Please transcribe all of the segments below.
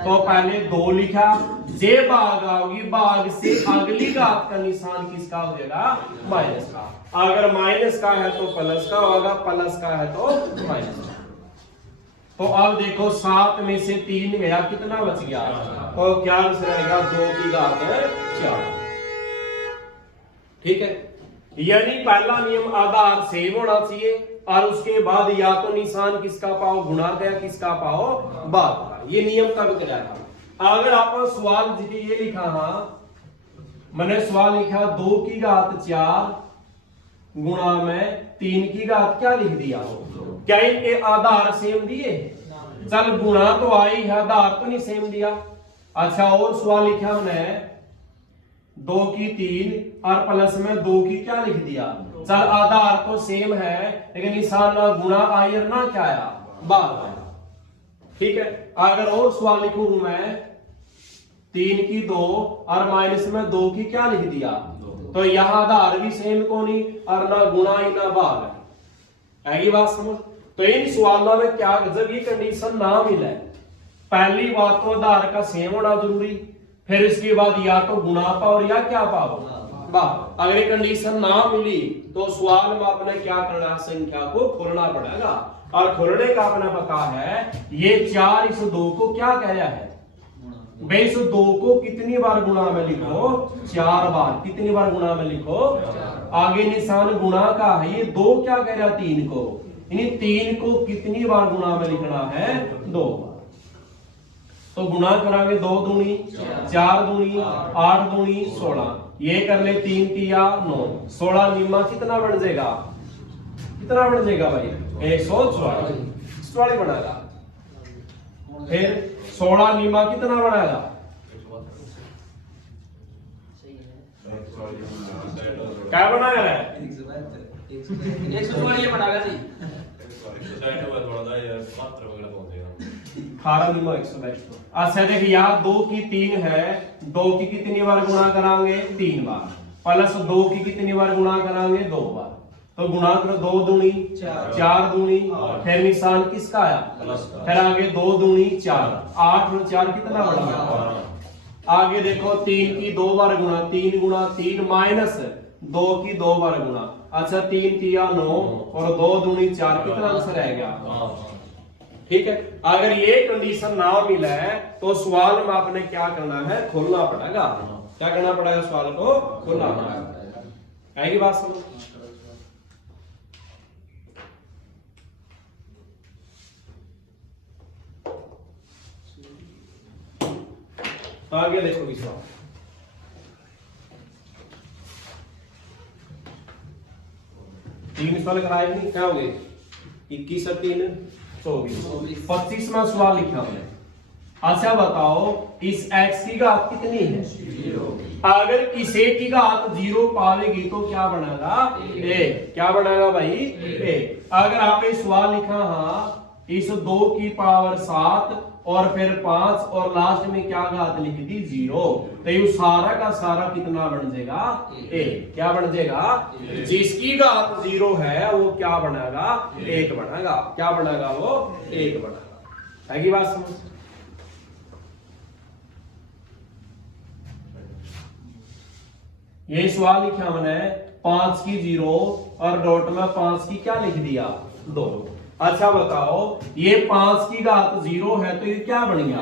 तो पहले 2 लिखा, जे भाग आओगी भाग से अगली घात का निशान किसका हो जाएगा? माइनस का। अगर माइनस का है तो प्लस का होगा, प्लस का है तो माइनस का। तो अब देखो 7 में से 3 गया, कितना बच गया? तो क्या आंसर आएगा? 2 की घात 4। ठीक है, यानी पहला नियम आधार सेम होना चाहिए और उसके बाद या तो निशान किसका पाओ गुणा का, किसका पाओ भाग का। ये नियम तब कराया। अगर आप सवाल जी ये लिखा, हाँ मैंने सवाल लिखा 2 की घात 4 गुणा में 3 की घात क्या लिख दिया हो, क्या इनके आधार सेम दिए? चल गुणा तो आई है, आधार तो नहीं सेम दिया। अच्छा, और सवाल लिखा हमने 2 की 3 और प्लस में 2 की क्या लिख दिया? चल आधार तो सेम है लेकिन निशान ना गुणा आई और ना क्या आया? भाग आया। ठीक है, अगर और सवाल लिखूं मैं 3 की 2 और माइनस में 2 की क्या लिख दिया? तो यहां आधार भी सेम को नहीं और ना गुणा ही ना भाग है। बात समझ? तो इन सवालों में क्या, जब ये कंडीशन ना मिले, पहली बात तो आधार का सेम होना जरूरी, फिर इसके बाद या तो गुणा पाओ या क्या पाओ भाग। अगर ये कंडीशन ना मिली तो सवाल में आपने क्या करना? संख्या को खोलना पड़ेगा और खोलने का अपना पता है ये 4 इस 2 को क्या कह रहा है? भाई इस 2 को कितनी बार गुणा में लिखो? 4 बार। कितनी बार गुणा में लिखो? आगे निशान गुणा का है, ये 2 क्या कह रहा है? 3 को। इन 3 को कितनी बार गुणा में लिखना है? 2 बार। तो गुणा करांगे 2 दूनी 4 दूनी 8 दूनी 16, ये कर ले 3 किया 9, 16 निम्मा कितना बन जाएगा? कितना बन जाएगा भाई? 144 बनाएगा। फिर 16 निम्मा कितना बनाएगा? क्या बनाया है? 144 बनाएगा जी। 18 निम्मा 122। अच्छा देख यार 2 की 3 है, 2 की कितनी बार गुणा करांगे? 3 बार। प्लस 2 की कितनी बार गुणा करांगे? 2 बार। तो गुणा करो 2 दूनी 4 दूनी, फिर निशान किसका आया? फिर आगे 2 दूनी 4, 8 और 4 कितना बड़ा? आगे देखो 3 की 2 बार गुणा, 3 गुणा 3 माइनस 2 की 2 बार गुणा। अच्छा 3 किया 9 और 2 दूनी 4, कितना आंसर रह गया? ठीक है, अगर ये कंडीशन ना मिले तो सवाल में आपने क्या करना है? खोलना पड़ेगा। क्या करना पड़ेगा? सवाल को खोलना पड़ेगा। आएगी बात समझ? तो आगे देखो इस बात 3 सवाल कराए नहीं, क्या हो गए? 21 और 3 24, 25वां सवाल लिखा हमने। अच्छा बताओ इस x की घात कितनी है? 0। अगर किसी की घात 0 पावेगी तो क्या बनेगा? a। क्या बनेगा भाई? a। अगर आपने सवाल लिखा, हाँ इस 2 की पावर 7 और फिर 5 और लास्ट में क्या घात लिख दी? 0, तो ये सारा का सारा कितना बन जाएगा? a। क्या बन जाएगा? जिसकी घात 0 है वो क्या बनेगा? 1 बनेगा। क्या बनेगा? वो 1 बनेगा। है की बात समझ? ये सवाल लिखा मैंने 5 की 0 और डॉट में 5 की क्या लिख दिया? 2। अच्छा बताओ ये 5 की घात 0 है तो ये क्या बन गया?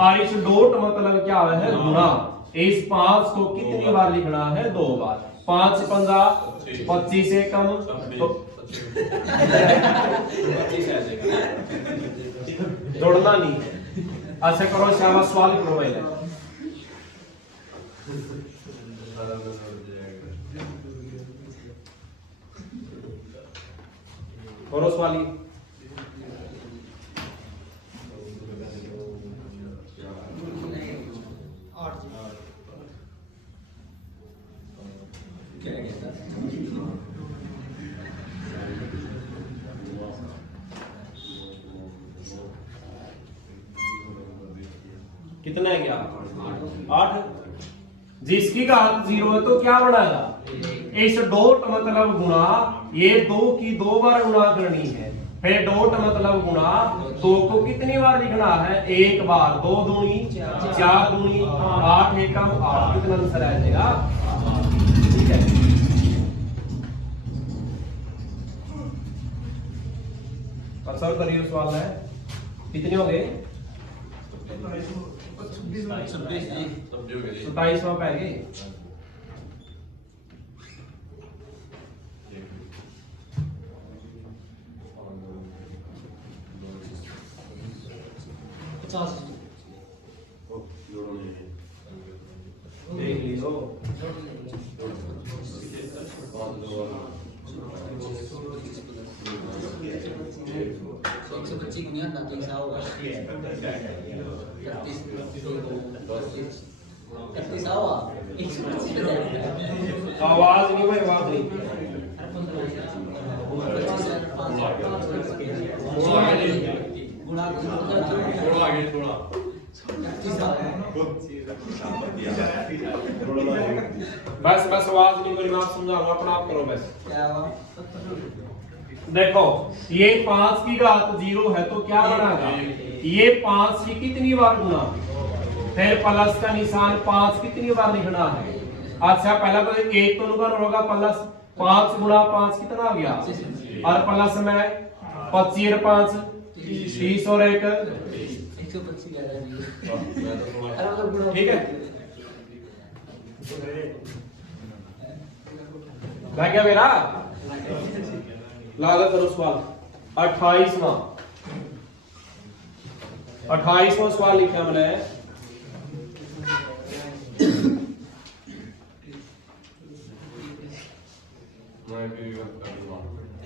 और इस डॉट मतलब क्या है? गुणा। इस 5 को कितनी बार लिखना है? 2 बार। 5 15 25 से कम तो जोड़ना नहीं है। अच्छा करो शाबाश, सवाल करो पहले। करो सवाल। कितना है? क्या 8। जिसकी घात 0 है तो क्या बनाएगा? इस डॉट मतलब गुणा, ये 2 की 2 बार गुणा करनी है, फिर डॉट मतलब गुणा, 2 को कितनी बार लिखना है? एक बार। 2 दूनी 4 दूनी 8 एकम 8, कितना आंसर आ जाएगा? ठीक है, सॉल्व करिए सवाल है। कितने हो गए? 27वां पे गए। देख लीजिए 125 गुणिया 30 होगा 31 होगा। आवाज नहीं भाई, आवाज नहीं। गुणा थोड़ा आगे थोड़ा बस बस आवाज नहीं करी, मैं समझाऊंगा, अपना आप करो बस। क्या हुआ? देखो ये 5 की घात 0 है तो क्या बनेगा? ये 5 की कितनी बार गुना, फिर प्लस का निशान 5 कितनी बार लिखना है? अच्छा पहला तो एक तो नुकसान होगा, प्लस 5 गुणा 5 कितना आ गया? और प्लस में 25 और 5 30 और 1 125 कह रहा है। ठीक है, लग गया मेरा? लागत करो सवाल 28वां सवाल लिखा मैंने।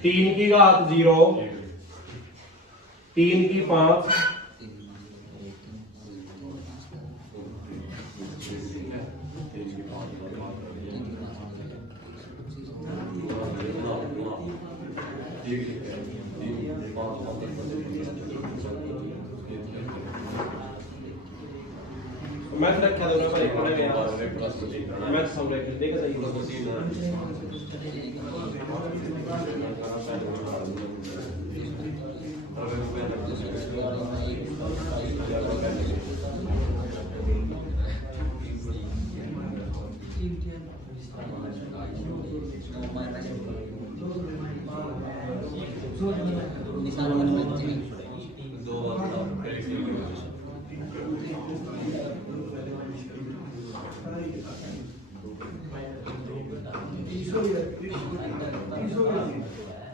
तीन की घात 0, 3 की 5, मैं रखा दो भाई, पढ़े गया मैं सब रख देख सही। निशान में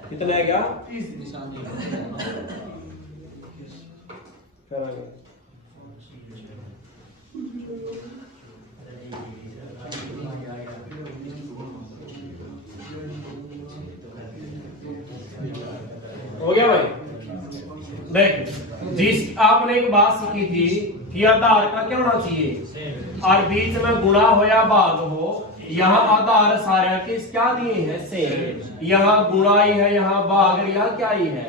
कितना है क्या? निशान हो गया भाई। देख जिस आपने एक बात सीखी थी कि आधार का क्या होना चाहिए, और बीच में गुणा हो या भाग हो, यहाँ आधार सारे के क्या दिए हैं? सेम। यहाँ गुणा ही है, यहाँ भाग या क्या ही है?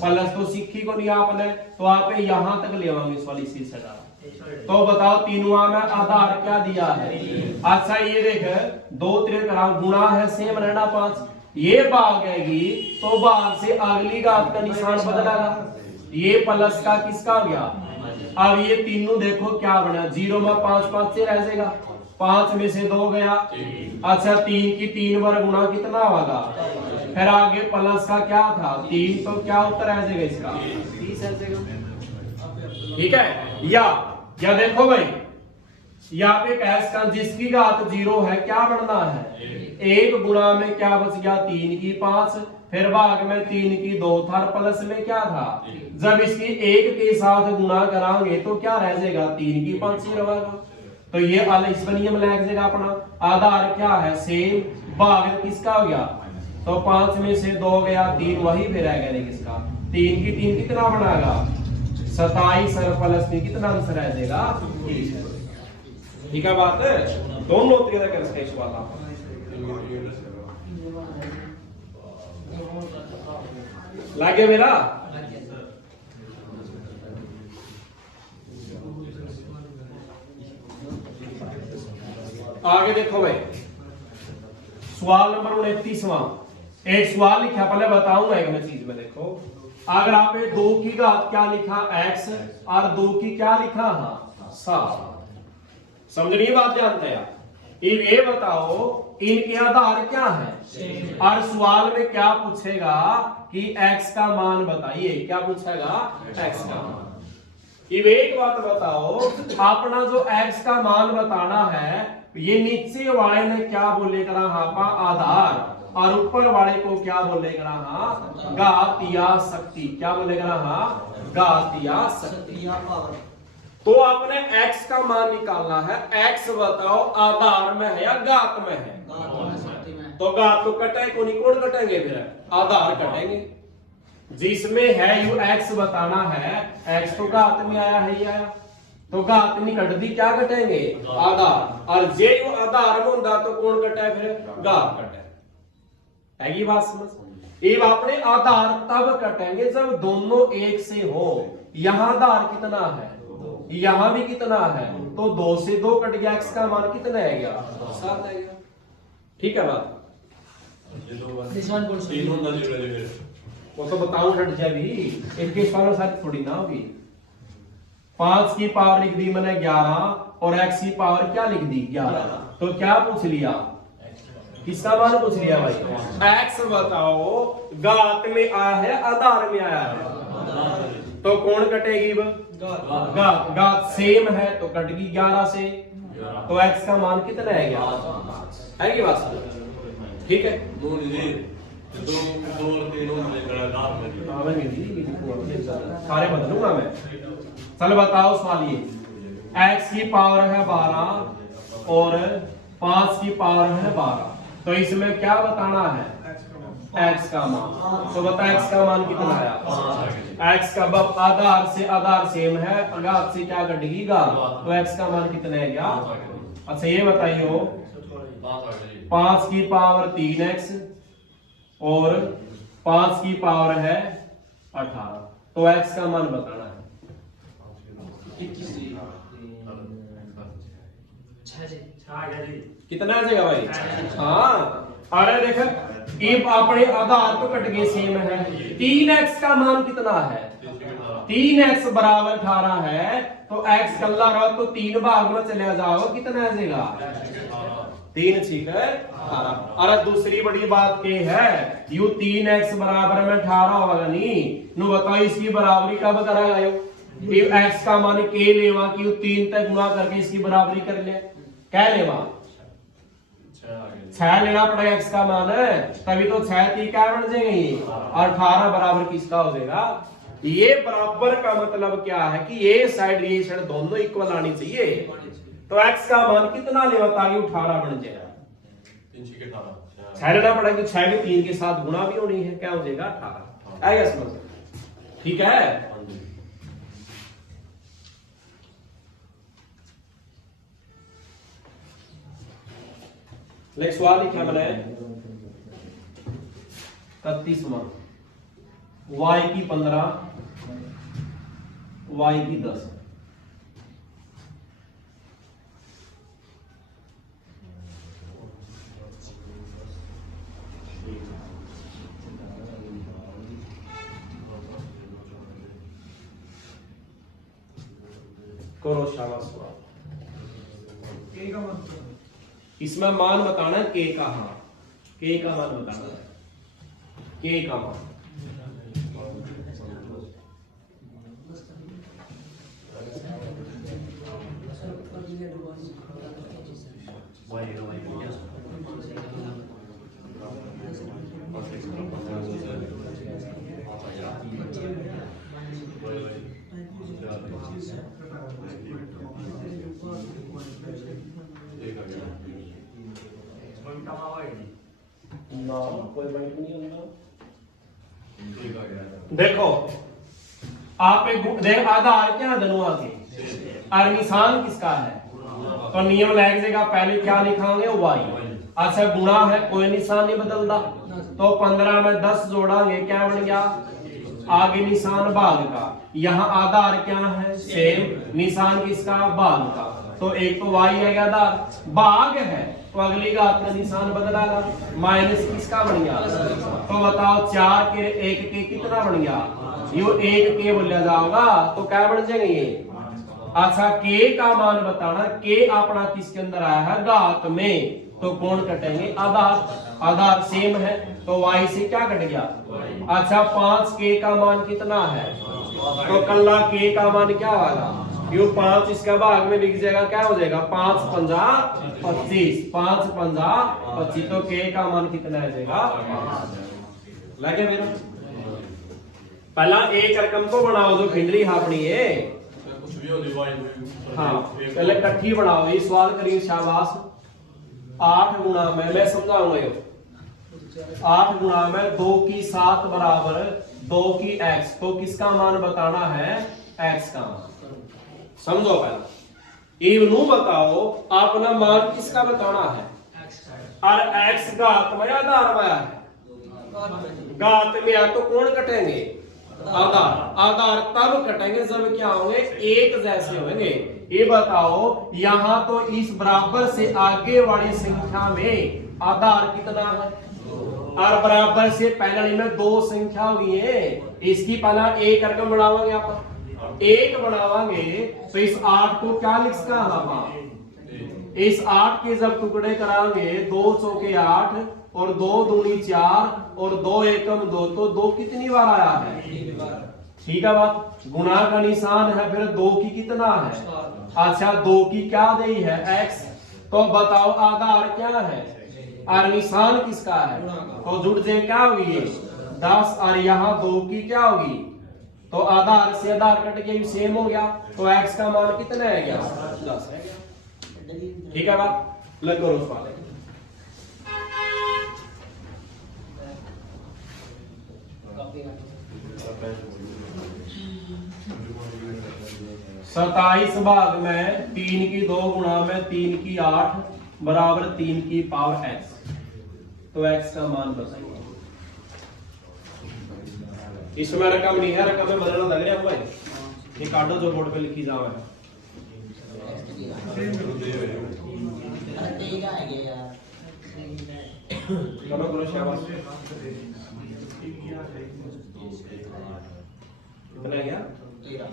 प्लस तो सीखी को नहीं आपने, तो आप यहाँ तक ले आएंगे इस वाली चीज से। तो बताओ तीनों में आधार क्या दिया है? अच्छा ये देख 2 3 गुणा है, सेम रहना 5, ये भाग आएगी तो भाग से अगली घात का निशान बदलेगा। ये प्लस का किसका हो गया? अब ये तीनों देखो क्या बना, 0 में 5 5 से रह जाएगा, 5 में से 2 गया। अच्छा 3 की 3 बार गुणा कितना होगा? फिर आगे प्लस का क्या था? 3, तो क्या उत्तर आ जाएगा इसका? 30 आ जाएगा। ठीक है, या देखो भाई यहाँ पे कैश का जिसकी घात 0 है क्या बनना है? 1 गुणा में क्या बच गया? 3 की 5, फिर भाग में 3 की 2 था, प्लस में क्या था? जब इसकी 1 के साथ गुणा कराएंगे तो क्या रह जाएगा? 3 की 5 ही रहेगा। तो ये इस नियम लग जाएगा अपना। आधार क्या है? सेम। भाग किसका हो गया? तो 5 में से 2 गया, 3 वही पे रह गया किसका? 3 की 3 कितना बनाएगा? 27 और प्लस में कितना आंसर आ जाएगा? ठीक है बात है, दोनों तरीके का इसका सवाल आप लगे मेरा। आगे देखो भाई सवाल नंबर 29वां। एक सवाल लिखा, पहले बताऊंगा एक मैं चीज में। देखो अगर आपने 2 की घात क्या लिखा x और 2 की क्या लिखा 7। समझनी बात जानते हैं आप। ये बताओ इनके आधार क्या है और सवाल में क्या पूछेगा कि x का मान बताइए। क्या पूछेगा x का मान। अब एक बात बताओ अपना जो x का मान बताना है ये नीचे वाले ने क्या बोलेगा आपा आधार और ऊपर वाले को क्या बोलेगा घात या शक्ति। क्या बोलेगा घात या शक्ति। पावर। तो आपने x का मान निकालना है। x बताओ आधार में है या घात में है। शक्ति में। तो घात तो कटे को नहीं कौन कटेंगे फिर आधार कटेंगे। जिसमें है यू x बताना है x तो घात में आया है ही आया तो घात नहीं कटती क्या कटेंगे आधार और जे यू आधार में होता तो कौन कटे फिर घात कटे। है बात समझ। ये आपने आधार तब कटेंगे जब दोनों एक से हो। यहां आधार कितना है यहां भी कितना है तो 2 से 2 कट गया x का मान कितना है गया 7 है गया। ठीक है बात। वो तो बताऊं हट जाए भी इनके सवालों साथ थोड़ी ना होगी। 5 की पावर लिख दी मैंने 11 और x की पावर क्या लिख दी 11। तो क्या पूछ लिया किसका मान पूछ लिया भाई x बताओ घात में आया है आधार में आया है तो कौन कटेगी घात। घात सेम है तो कट गई 11 से तो x का मान कितना है 11 है की बात। ठीक है सारे बदलूंगा मैं। चल बताओ सवाल ये x की पावर है 12 और 5 की पावर है 12 तो इसमें क्या बताना है x का मान। तो बता x का मान कितना आया x का आधार से आधार सेम है घात से क्या कटेगी घात तो x का मान कितना है क्या। अच्छा ये बताइयो 5 की पावर 3x और 5 की पावर है 18 तो x का मान बताना है। कितना आ जाएगा भाई। हाँ अरे देख ये अपने आधार तो कट गए सेम है 3x का मान कितना है 3x बराबर 18 है तो x कल्ला रहो तो 3 भाग में चले जाओ कितना आ जाएगा 3 ठीक है 18। अरे दूसरी बड़ी बात के है यू 3x बराबर में 18 होगा नहीं नु बताओ इसकी बराबरी कब कराएगा ये x का मान के लेवा कि यू 3 तक गुणा करके इसकी बराबरी कर ले क्या लेवा 6 लेना पड़ेगा x का मान है तभी तो 6 3 क्या बन जाएंगे और 18 बराबर किसका हो जाएगा। ये बराबर का मतलब क्या है कि ये साइड दोनों इक्वल आनी चाहिए तो x का मान कितना लेवा ताकि 18 बन जाएगा 6 लेना पड़ेगा 6 के 3 के साथ गुणा भी होनी है क्या हो जाएगा 18 आएगा समझ। ठीक है नेक्स्ट सवाल क्या बनाए 31वां y की 15 y की 10। करो शाबाश। इसमें मान बताना है के का। हाँ के का मान बताना है के का मान। देखो आप एक देख आधार क्या दोनों आगे और निशान किसका है तो नियम लग जाएगा पहले क्या लिखाएंगे y। अच्छा गुणा है कोई निशान नहीं बदलता तो 15 में 10 जोड़ांगे क्या बन गया आगे निशान भाग का। यहाँ आधार क्या है सेम निशान किसका भाग का तो एक तो y है आधार भाग है तो अगली घात का निशान बदलागा माइनस किसका बन गया तो बताओ 4 के 1 के कितना बन गया यो एक के बोलिया जाओगा तो क्या बन जाएगा ये। अच्छा के का मान बताना, के अपना किसके अंदर आया है घात में, तो कौन कटेंगे आधार, आधार सेम है तो y से क्या कट गया। अच्छा 5 के का मान कितना है, तो कल्ला के का मान क्या होगा, यो 5 इसका भाग में लिख जाएगा, क्या हो जाएगा 5 पंजा 25, 5 पंजा 25, तो के का मान कितना आ जाएगा। लगे मेरा पहला एक रकम तो बनाओ जो खिंडरी अपनी है, कुछ भी हो डिवाइड हाँ पहले इकट्ठी बनाओ, ये सवाल करिए शाबाश। 8 गुना में मैं समझाऊंगा यो, 8 गुना में 2 की 7 बराबर 2 की x, तो किसका मान बताना है x का मान। समझो पहला इवनु बताओ अपना मान किसका बताना है, और x घात में आधार में है, घात में तो कौन कटेंगे आधार, आधार तब कटेंगे जब क्या होंगे एक जैसे होंगे। ये बताओ यहाँ तो इस बराबर से आगे वाली संख्या में आधार कितना है, और बराबर से पहले में 2 संख्या हुई है, इसकी पहला एक रकम बनावांगे, आप एक बनावांगे तो इस 8 को क्या लिख सकता है, इस 8 के जब टुकड़े कराएंगे 2 चौके 8 और 2 दूनी 4 और 2 एकम 2, तो 2 कितनी बार आया है, ठीक है बात। गुणा का निशान है, फिर 2 की कितना है, अच्छा 2 की क्या दी है x, तो बताओ आधार क्या है और निशान किसका है, तो जुड़ से क्या हुई 10, और यहाँ 2 की क्या होगी, तो आधार से आधार कट के सेम हो गया, तो x का मान कितना है गया 10 है गया, ठीक है बात। लग करो उस वाले 27 भाग में 3 की 2 गुणा में 3 की 8 बराबर 3 की पावर x, तो x का मान बताइए। इसमें रकम नहीं है, रकम में बदलना लग रहा है भाई, ये काटो जो बोर्ड पे लिखी जावे है। करो करो शाबाश, कितना गया 13।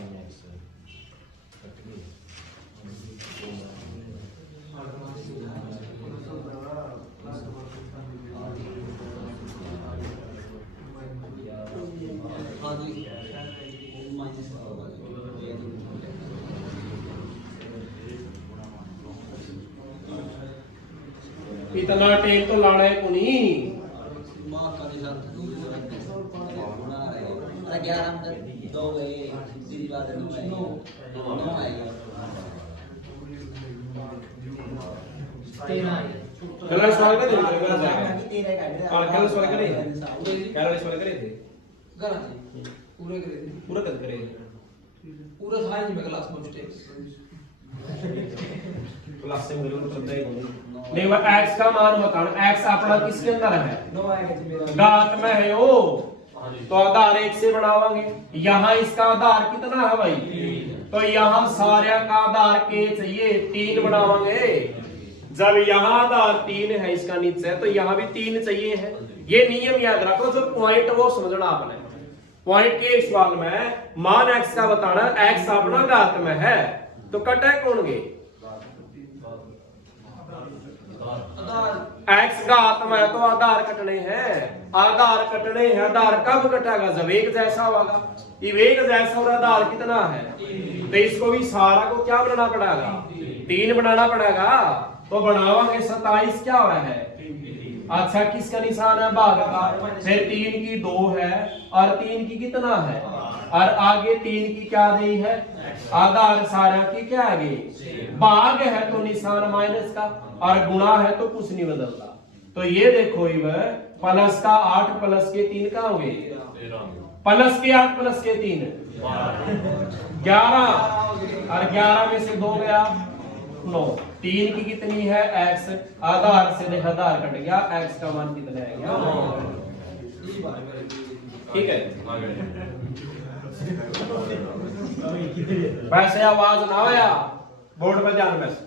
इतना टेप तो लाना है को नहीं, मां का निशान गुणा है, अरे 11 अंदर 2 गए, सीधी बात है 9 आएगा, 13 कल सवाल का दिन करेगा तेरा और कल सवाल करे, क्या वाले सवाल करे थे, करा थे पूरे करे थे, पूरा कद करे पूरा था नहीं मैं क्लास में छुट्टे क्लास से मेरे को पता ही नहीं। वो x का मान बताना, x अपना किसके अंदर है 9 आएगा जी मेरा घात में है ओ, तो आधार 1 से बढ़ावांगे, यहाँ इसका आधार कितना है भाई, तो यहाँ सारे का आधार के चाहिए 3 बढ़ावांगे, जब यहाँ आधार 3 है इसका नीचे तो यहाँ भी 3 चाहिए है। ये नियम याद रखो, जो पॉइंट वो समझना आपने, पॉइंट के सवाल में मान x का बताना, x अपना घात में है तो कटे कौन गे x घात में, तो आधार कटने हैं, आधार कटने हैं, आधार कब कटेगा जब एक जैसा होगा, ये एक जैसा और आधार कितना है, तो इसको भी सारा को क्या बनाना पड़ेगा 3 बनाना पड़ेगा, तो बनावांगे 27 क्या हुआ है, अच्छा किसका निशान है भाग का, फिर 3 की 2 है और 3 की कितना है, और आगे 3 की क्या दी है आधार, सारा की क्या आगे भाग है तो निशान माइनस का, और गुणा है तो कुछ नहीं बदलता, तो ये देखो प्लस का 8 प्लस के 3 का हो गए, प्लस के 8 प्लस के 3 11, और 11 में से 2 गया 9, 3 की कितनी है x, आधार से आधार कट गया, x का मान कितना है गया, ठीक है। वैसे आवाज ना आया बोर्ड पे ध्यान, वैसे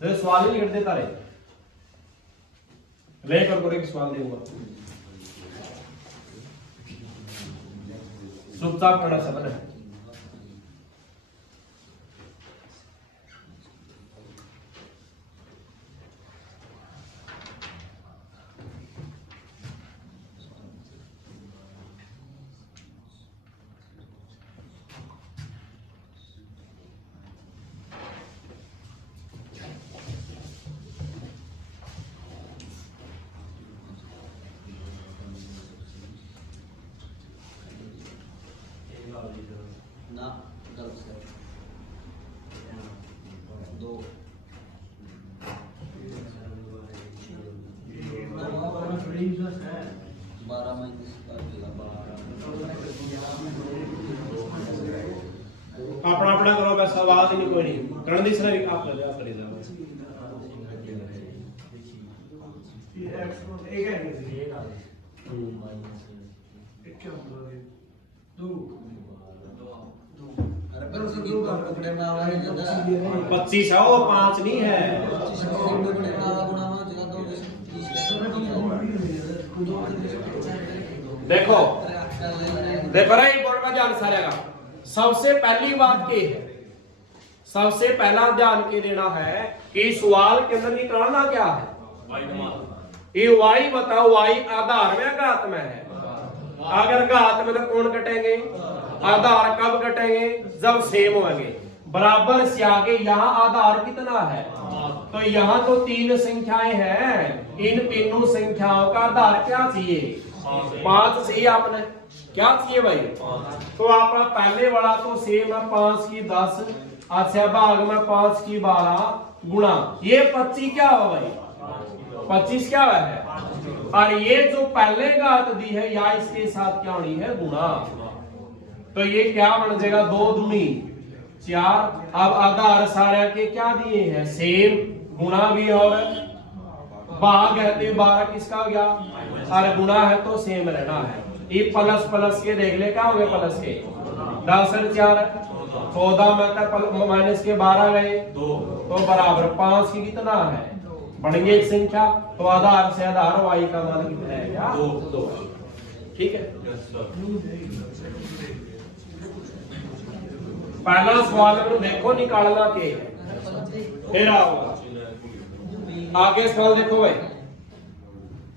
तो सवाल ही लिख देता रहे, लेकर कोई सवाल दूंगा चुपचाप करना सबन है। ना गलत से दो 12 माइनस अपना अपना करो, बस आवाज ही नहीं कोई नहीं करण दी सर आप कर जा करे जा अरे पर उसी की टुकड़े में आवा है ज्यादा 25 है वो 5 नहीं है। टुकड़े में आवा गुना में जगह दो 30 देखो देखो रे बोर्ड में ध्यान सारे का सबसे पहली बात के है, सबसे पहला ध्यान के देना है कि सवाल के अंदर निकालना क्या है। ये वाई बताओ, वाई आधार में घात में है। अगर घात में तो कौन कटेंगे, आधार कब कटेंगे, जब सेम होंगे। बराबर से आगे यहाँ आधार कितना है, तो यहाँ तो 3 संख्याएं हैं, इन तीनों संख्याओं का आधार क्या चाहिए, 5 चाहिए। आपने क्या चाहिए भाई, तो आपका पहले वाला तो सेम है 5 की 10, अच्छा भाग में 5 की 12 गुणा ये 25 क्या हुआ भाई, 25 क्या है। और ये जो पहले घात दी है या इसके साथ क्या होनी है, गुणा। तो ये क्या बन जाएगा, 2 दूनी 4। अब आधार सारे के क्या दिए हैं, सेम, गुणा भी और भाग है तो 12 किसका हो गया, और गुणा है तो सेम रहना है। ये प्लस प्लस के देख ले क्या हो गए, प्लस के 10 और 4 14 में तक माइनस के 12 गए तो बराबर 5 की कितना है, बढ़ गई एक संख्या। तो आधार से आधार वाई का मान कितना है, क्या 2। ठीक है, पहला सवाल में देखो निकालना के फिर आओ आगे सवाल देखो भाई।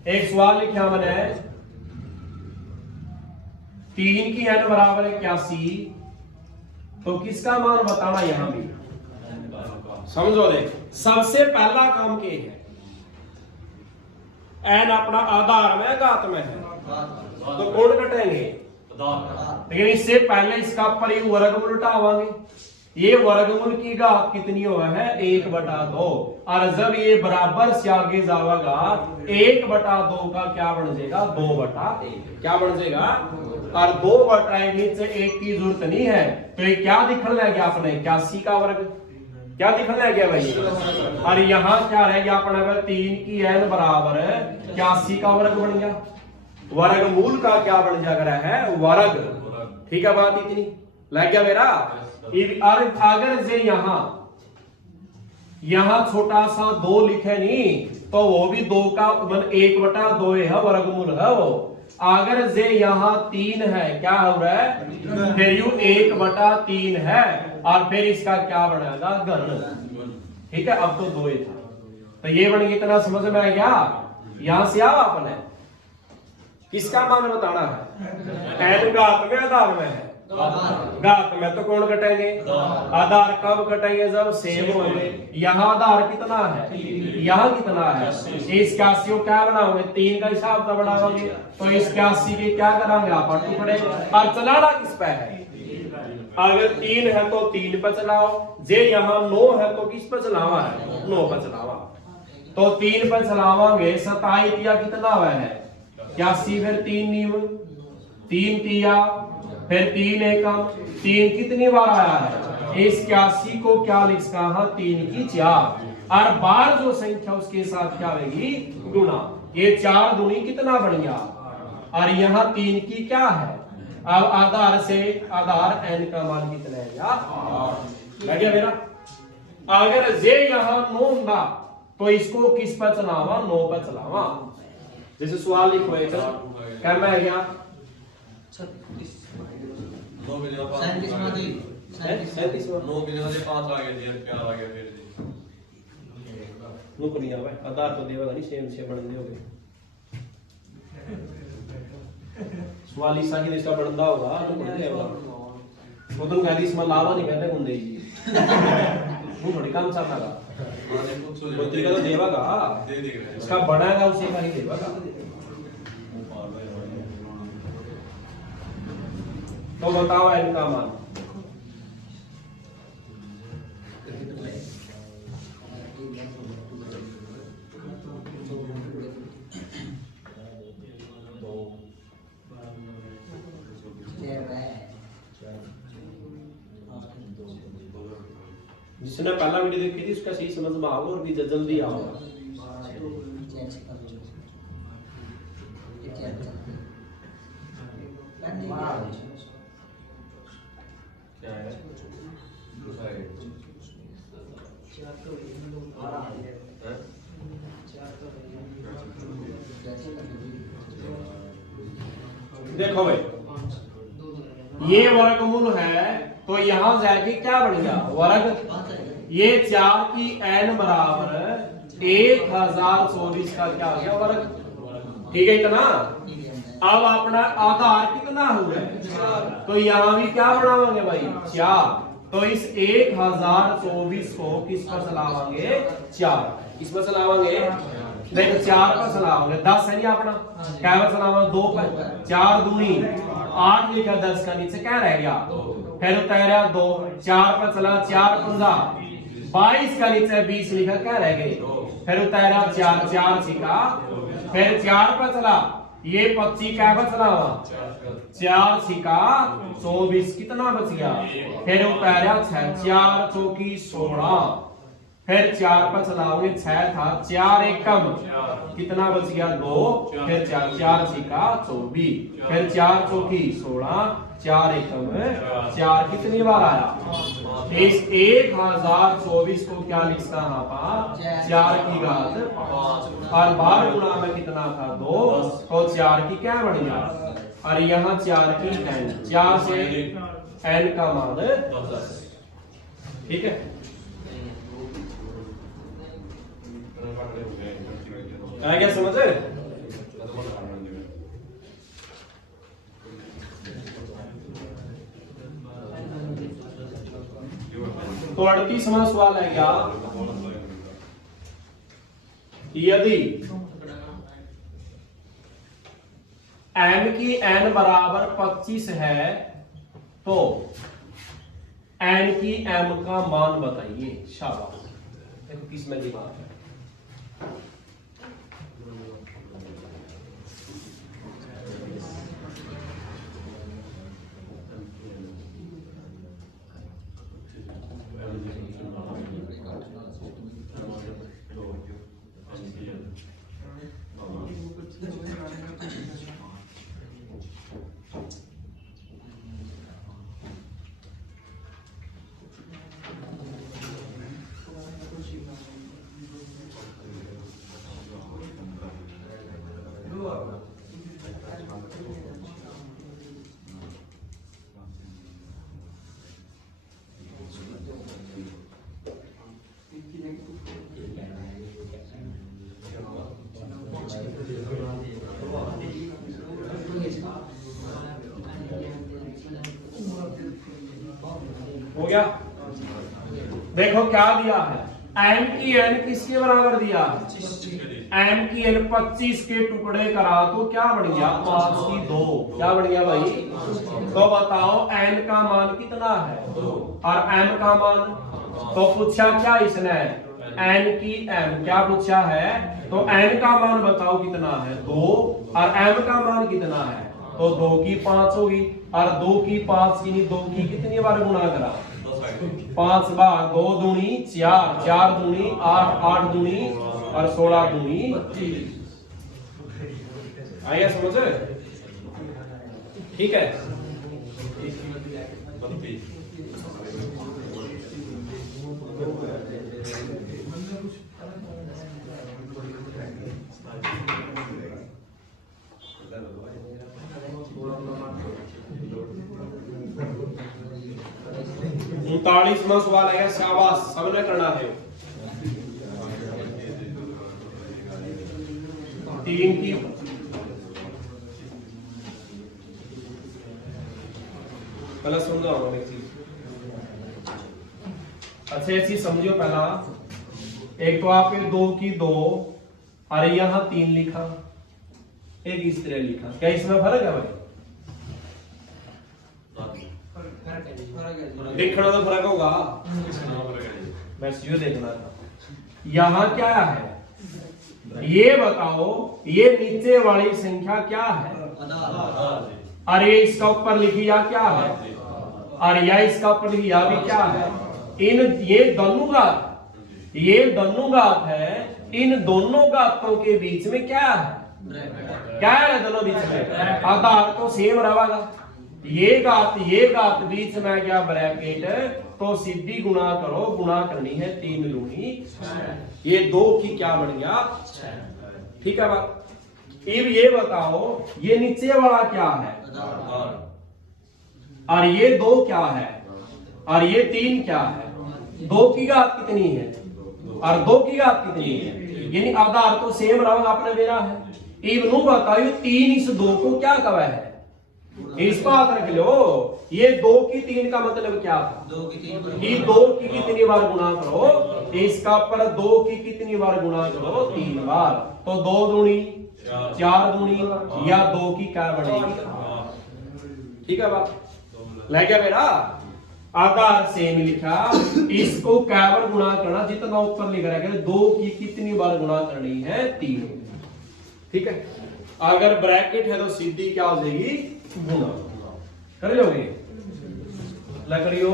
एक सवाल लिखा मैंने 3 की n बराबर 81, तो किसका मान बताना, यहां भी समझो। देख सबसे पहला काम के है, n अपना आधार में घात में है, तो कौन कटेंगे, लेकिन इससे पहले इसका पर वर्गमूल उठावांगे। ये वर्गमूल की घात कितनी हुआ है, 1/2। और जब ये बराबर से आगे जाएगा 1/2 का क्या बन जाएगा, 2/1 क्या बन जाएगा। और 2/1 नीचे 1 की जरूरत नहीं है, तो ये क्या दिखने लग गया अपने 81 का वर्ग, क्या दिखने लग गया भाई। और यहाँ क्या रह गया अपने 3 की n बराबर 81 का वर्ग बन गया। वर्गमूल का क्या बन जाएगा है, वर्ग। ठीक है, बात इतनी लग गया मेरा। और अगर जे यहाँ छोटा सा 2 लिखे नहीं, तो वो भी 2 का 1/2 है, वर्गमूल है वो। अगर जे यहाँ 3 है, क्या हो रहा है, फिर यू 1/3 है, और फिर इसका क्या बनेगा, घन। ठीक है, अब तो 2 ही था, तो ये बन गया। इतना समझ में आ गया। यहां से आओ, आपने किसका मान बताना है, n घात में आधार में है, घात में तो कौन कटेंगे, आधार कब कटेंगे, जब सेम होंगे। यहाँ आधार कितना है, यहाँ कितना है, इस 81 को क्या बनाओगे, 3 का हिसाब से बनाओगे, तो इस 81 के क्या करांगे आप, टुकड़े। और चलाना किस पे है, अगर 3 है तो 3 पे चलाओ, जे यहाँ 9 है तो किस पे चलावा है, 9 पे चलावा। तो 3 पे चलावांगे, 27 या कितना हुआ है 81, फिर 3 नीम 3 तिया, फिर 3 एकम 3 कितनी बार आया है, इस 81 को क्या लिख सकता, 3 की 4। और बार जो संख्या उसके साथ क्या होगी, गुणा। ये 4 दूनी कितना बन गया, और यहाँ 3 की क्या है। अब आधार से आधार n का मान कितना है, लग गया मेरा। अगर जे यहाँ 9 होगा तो इसको किस पर चलावा, 9 पर चलावा। जैसे सवाल लिखो, क्या मैं गया 36 9 बिलियन 37 में थी 37 में 9 बिलियन से 5 आ गए जी 4 आ गए फिर जी नौकरी आवे आधार तो देवेगा नहीं सेम से बनने होगे सवाल इस साकी इसका बनदा होगा तो बढ़ जाएगा वो तो गाड़ी इसमें लावा नहीं कहते बंदे जी वो बड़ी काम चाहता था माने कुछ हो मंत्री का तो देवागा दे देगा उसका बढ़ाएगा उसी का ही देवागा तो बताओ इनका मान जिसने पहला वीडियो देखी थी उसका सही समझ में आओ और भी जल्दी आओ क्या है देखो भाई ये वर्गमूल है तो यहाँ जाके क्या बन गया वर्ग ये 4 की n बराबर 1024 का क्या हो गया वर्ग ठीक है इतना अब अपना आधार कितना हुआ तो यहाँ भी क्या बनावांगे भाई 4 तो इस 1024 को किस पर चलावांगे 4 किस पर चलावांगे देखो 4 पर चलावांगे 10 है नहीं अपना क्या पर चलावांगे 2 पर 4 दूनी 8 लिखा 10 का नीचे क्या रह गया फिर उतारा 2 4 पर चला 4 पंजा 22 का नीचे 20 लिखा क्या रह गए फिर उतारा 4 4 छिका फिर 4 पर चला ये 25 क्या पर चला 4 छिका 24 कितना बच गया फिर उतारा 6 4 चौकी 16 फिर 4 पर चलाओगे 6 था 4 एक कम कितना बच गया 2 फिर 4 4 छिका 24 फिर 4 चौकी 16 4 एक कम 4 कितनी बार आया इस 1024 को क्या लिखता है आप 4 की घात और बार गुणा में कितना था 2 तो 4 की क्या बन गया और यहाँ 4 की n 4 से n का मान 10 ठीक है आ गया समझ तो 38वां सवाल है क्या यदि n की n बराबर 25 है तो n की m का मान बताइए शाबाश देखो किसमें दिमाग है हो गया देखो क्या दिया है m की n किसके बराबर दिया m की n 25 के टुकड़े करा तो क्या बन गया 5 की 2 क्या बन गया भाई तो बताओ n का मान कितना है और m का मान तो पूछा क्या इसने n की m क्या पूछा है तो n का मान बताओ कितना है 2 और m का मान कितना है तो 2 की 5 होगी और 2 की 5 की 2 की कितनी बार गुणा करा 5 बार 2 दूनी 4 4 दूनी 8 8 दूनी और 16 दूनी 30 आया समझ ठीक है 44वां सवाल है, शाबाश सबने करना है। 3 की पहला सुन लो एक चीज, अच्छा ऐसी समझियो। पहला एक तो आपके 2 की 2 और यहाँ 3 लिखा, एक इस तरह लिखा, क्या इसमें फर्क है भाई? देखना तो फर्क होगा, बस यो देखना था। यहाँ क्या है ये बताओ, ये नीचे वाली संख्या क्या है? और ये इसका ऊपर लिखी या क्या है? और यह इसका ऊपर लिखी या भी क्या है? ये दोनों घात, ये दोनों घात है, इन दोनों घातों के बीच में क्या है? क्या है दोनों बीच में? आधार तो सेम रहेगा। ये घात बीच में क्या ब्रैकेट, तो सीधी गुणा करो, गुणा करनी है 3 दूनी, ये 2 की क्या बन गया? ठीक है बात। अब ये बताओ ये नीचे वाला क्या है? और ये 2 क्या है? और ये 3 क्या है? 2 की घात कितनी है और 2 की घात कितनी है? यानी आधार तो सेम रहेगा, आपने मेरा है। अब नु बताओ 3 इस 2 को क्या कवा है? इस बात रख लो, ये 2 की 3 का मतलब क्या था? 2 की 3 कि 2 की कितनी बार गुणा करो, इसका पर 2 की कितनी बार गुणा करो? 3 बार। तो 2 दूनी 4 दूनी या 2 की क्या बनेगी? ठीक है बात, लग गया मेरा? आधार सेम लिखा, इसको क्या बार गुणा करना? जितना ऊपर लिख रहा है 2 की कितनी बार गुणा करनी है? 3। ठीक है, अगर ब्रैकेट है तो सीधी क्या हो जाएगी? गुणा। कर लोगे लकड़ियों?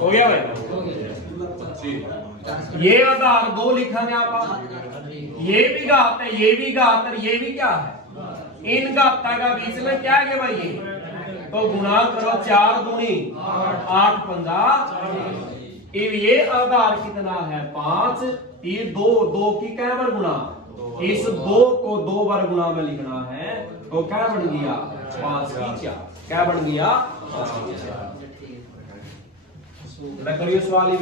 हो गया भाई? ये आधार 2 लिखा है आप, ये भी घात है, ये भी घात और ये भी क्या है? इन घाता का बीच में क्या है भाई? ये तो गुणा करो, 4 दूनी 8 पंजा। ये आधार कितना है? 5। ये 2 की क्या बार गुणा? इस 2 को 2 बार गुणा में लिखना है, तो क्या बन गया? 5 की 4। क्या बन गया? 5 की 4। करिए सवाल ही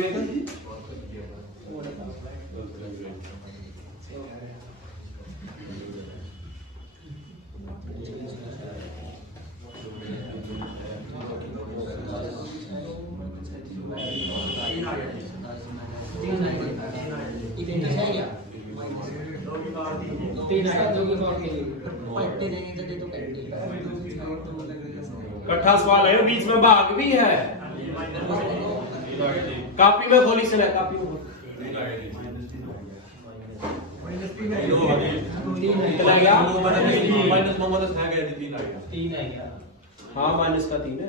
इकट्ठा सवाल है, बीच में भाग भी है। कॉपी में खोली से कॉपी में हाँ माइनस का 3 है।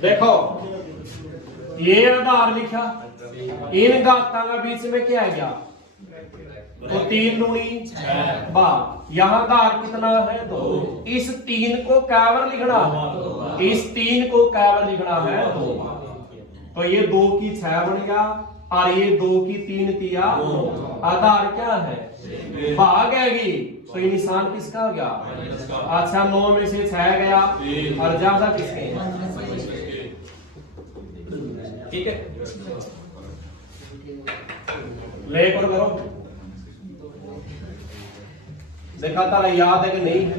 देखो ये आधार लिखा, इन घाता का बीच में क्या है? क्या तो 3 दूनी 12। यहाँ आधार कितना है? 2। इस 3 को क्या बार लिखना? इस 3 को क्या बार लिखना है? 2। तो ये 2 की 6 बन गया और ये 2 की 3 तिया। आधार क्या है? भाग आएगी, तो ये निशान किसका हो गया? अच्छा 9 में से 6 गया और ज्यादा किसके? ठीक है, लेकर करो। देखा तारा याद है कि नहीं है?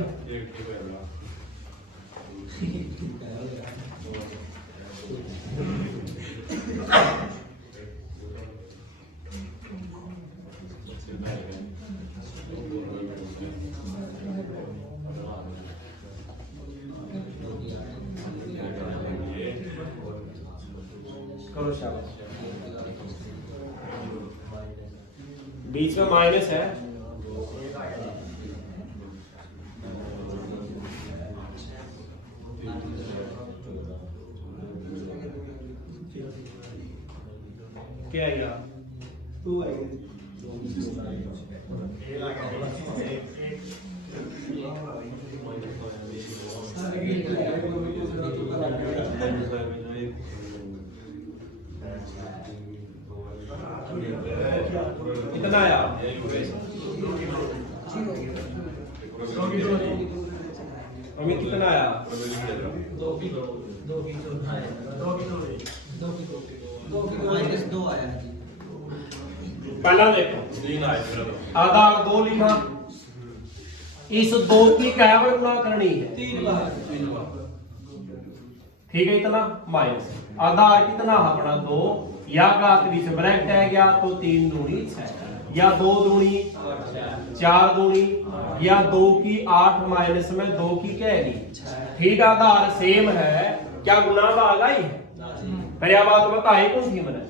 करो शाबाश। बीच में माइनस है, क्या आएगा? 2 आएगा। कितना आया? अमित कितना आया? 2 किलो माइनस 2 आया जी। पहला देखो, 3 आए मेरा तो। आधार 2 लिखा, इस 2 की कैवल गुणा करनी है, 3 बार। ठीक है, इतना माइनस आधार कितना अपना 2, या घात बीच ब्रैकेट है गया तो 3 दूनी 6, या 2 दूनी 4 दूनी, या 2 की 8 माइनस में 2 की क्या है? ठीक, आधार सेम है, क्या गुना भाग आई है? फिर यह बात बताई कौन सी मैंने?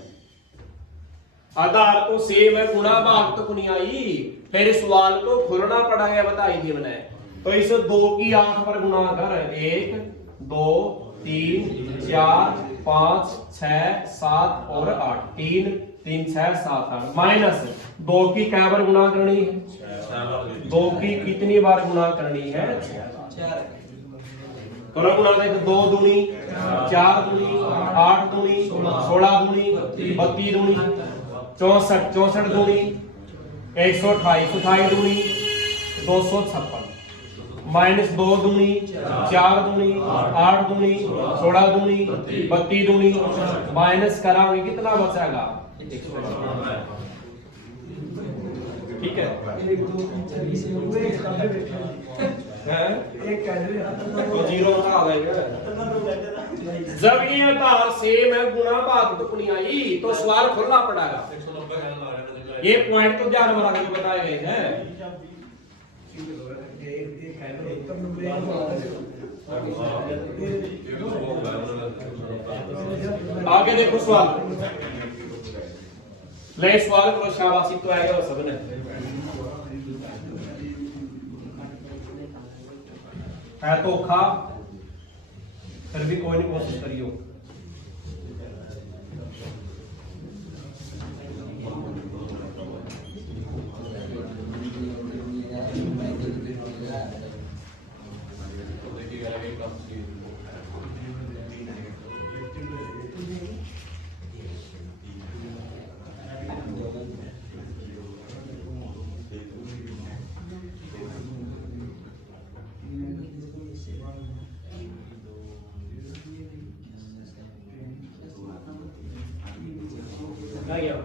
आधार तो सेम है, गुना भाग तो नहीं आई, फिर सवाल को खोलना पड़ा है, बताई थी मैंने। तो इस 2 की 8 पर गुना कर, 1 2 3 4 5 6 7 और 8, 3 3 6 7 8 माइनस 2 की कै बार गुना करनी है? 2 की कितनी बार गुना करनी है? 4 करो गुना, देख 2 दूनी 4 दूनी 8 दूनी 16 दूनी 32 दूनी 64 64 दूनी 128 28 दूनी 256 माइनस 2 दूनी 4 दूनी 8 दूनी 16 दूनी 32 दूनी माइनस कराओगे कितना बचेगा? ठीक है, 1 2 3 4 20 हुए, एक कर दे हैं? एक कर दे तो जीरो बना देंगे। जब ये आधार सेम है, गुना भाग तो नहीं आई, तो सवाल खोलना पड़ेगा। 190 कहने लगा रहे थे। ये पॉइंट तो ध्यान में रख के बताए गए हैं। आगे देखो सवाल, ले सवाल करो, शाबाशी तो आएगा सबने। है तो खा, फिर भी कोई नहीं कोशिश करियो। क्या गया?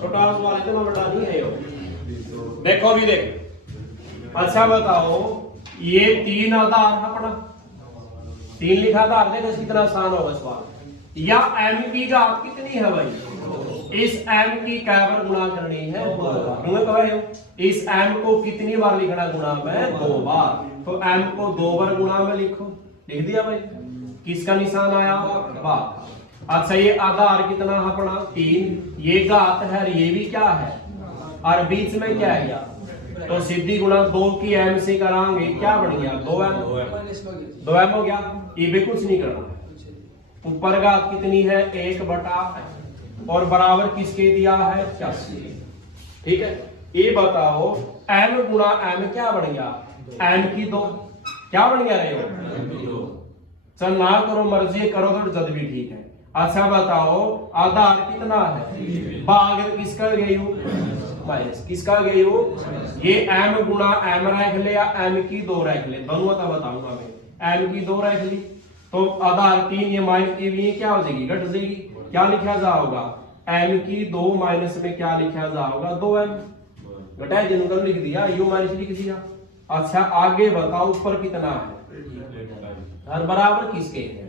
छोटा सवाल इतना बड़ा नहीं है यो। देखो अभी देख, अच्छा बताओ, ये 3 आधार अपना 3 लिखा आधार, देखो कितना आसान होगा सवाल। या m की घात कितनी है भाई? इस m की कै बार गुणा करनी है? 2 बार। इस m को कितनी बार लिखना गुणा में? 2 बार। तो m को 2 बार गुणा में लिखो, लिख दिया भाई। किसका निशान आया? भाग। अच्छा ये आधार कितना है अपना? 3, ये घात है, ये भी क्या है, और बीच में क्या है यार? तो सीधी गुणा 2 की m से करांगे, क्या बन गया? 2m। माइनस हो गया। 2m हो गया, ये भी कुछ नहीं करना। ऊपर घात कितनी है? 1/, और बराबर किसके दिया है? 84। ठीक है, ये बताओ m गुणा m क्या बन गया? m की 2 क्या बन गया रे? चल ना करो, मर्जी करो तो जद भी ठीक है। अच्छा बताओ आधार कितना है? भाग किसका गई हो? माइनस किसका गई हो? ये m गुणा m रख ले या m की 2 रख ले, दोनों तो बताऊंगा मैं। m की 2 रख ली, तो आधार 3 ये माइनस की भी क्या हो जाएगी, घट जाएगी। क्या लिखा जा होगा, m की 2 माइनस में क्या लिखा जा होगा, 2m। घटाए जनरल लिख दिया, यू माइनस लिख दिया। अच्छा आगे बताओ ऊपर कितना है, और बराबर किसके है।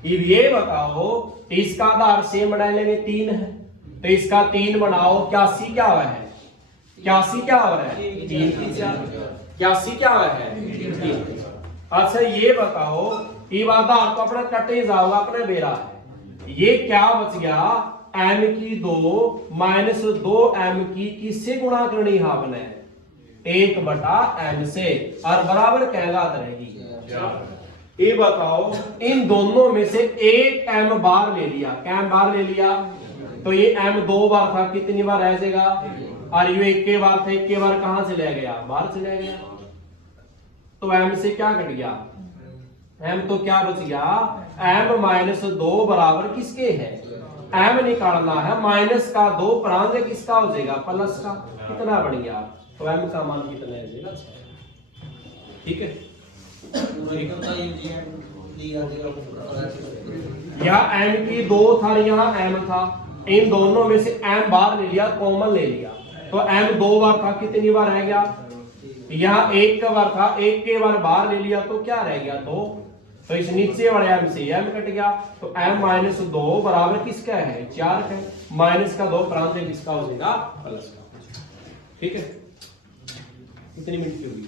अब ये बताओ इसका आधार सेम बना लेंगे 3 है, तो इसका 3 बनाओ, 81 क्या हुआ है, 81 क्या हो रहा है, 3 की 81 क्या हुआ है, 3। अच्छा ये बताओ ये आधार तो अपना कटे जाओगा, अपने बेरा है, ये क्या बच गया, m की 2 माइनस 2m की किससे गुणा करनी है आपने, 1/m से, और बराबर कहला रहेगी। ये बताओ इन दोनों में से एक m बार ले लिया, क्या m बार ले लिया, तो ये m 2 बार था, कितनी बार रह जाएगा, और ये 1 के बार था, 1 के बार कहां से ले गया, बाहर चले गया, तो m से क्या कट गया, m तो क्या बच गया, m माइनस 2 बराबर किसके है, m निकालना है, माइनस का 2 प्रांत किसका हो जाएगा, प्लस का, कितना बन गया, तो m का मान कितना है जाएगा, ठीक है। यहाँ m की 2 था, यहाँ m था, इन दोनों में से m बार ले लिया, कॉमन ले लिया, तो m 2 बार था, कितनी बार रह गया, यहाँ 1 का बार था, 1 के बार बार ले लिया, तो क्या रह गया, 2। तो इस नीचे वाले m से m कट गया, तो m माइनस 2 बराबर किसका है, 4 का, माइनस का 2 प्रांत किसका हो जाएगा, प्लस का, ठीक है। कितनी मिनट की होगी,